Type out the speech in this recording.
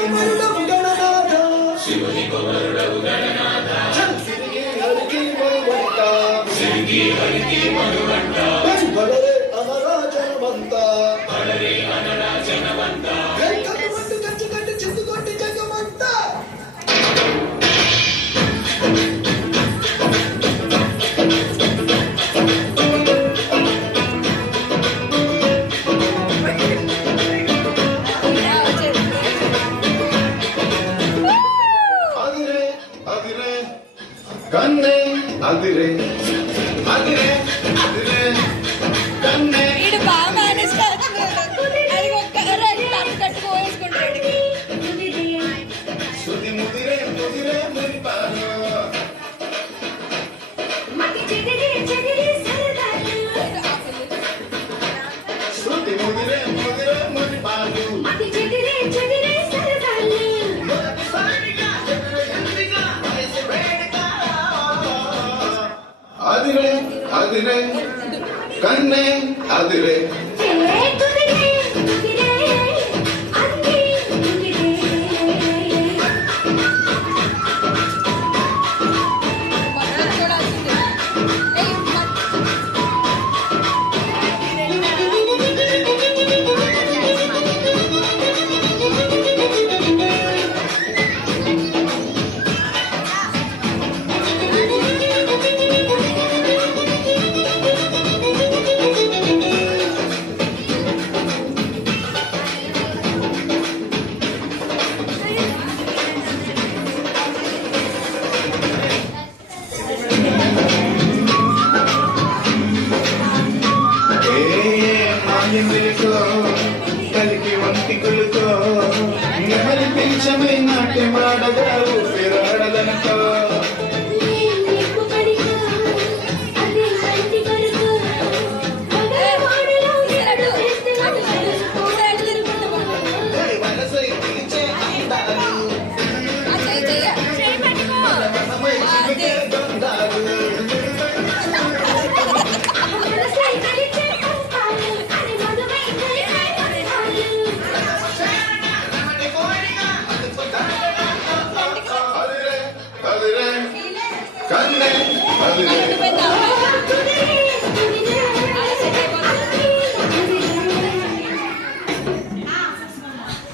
కుమారుడవు గణనాథ శివుని కుమారుడవు గణనాథ సిరికి హరికి మనువంత సిరికి హరికి మనువంత బలరే అనరా జనవంత బలరే అనరా జనవంత కట్టుమంటు కట్టు కట్టు చిత్తుకొట్టి జగమంత కన్నే అదిరే అదిరే అదిరే కన్నే వీడు బాగా మేనేజ్ చేస్తున్నాడు. అది ఒక్క తను కట్టుకోవేసుకుంటాడు. సుది ముదిరే ముదిరే మురిపాను సుది ముదిరే ముదిరే మురిపాను అదిరే అదిరే కన్నే అదిరే పక్కన చూడాల్సిందే. ఏయ్, మాయమిలికో కలికి వంటి కొలుకో నెమలి పెంచమై నాట్యమాడగా ఊపిరాడదనుకో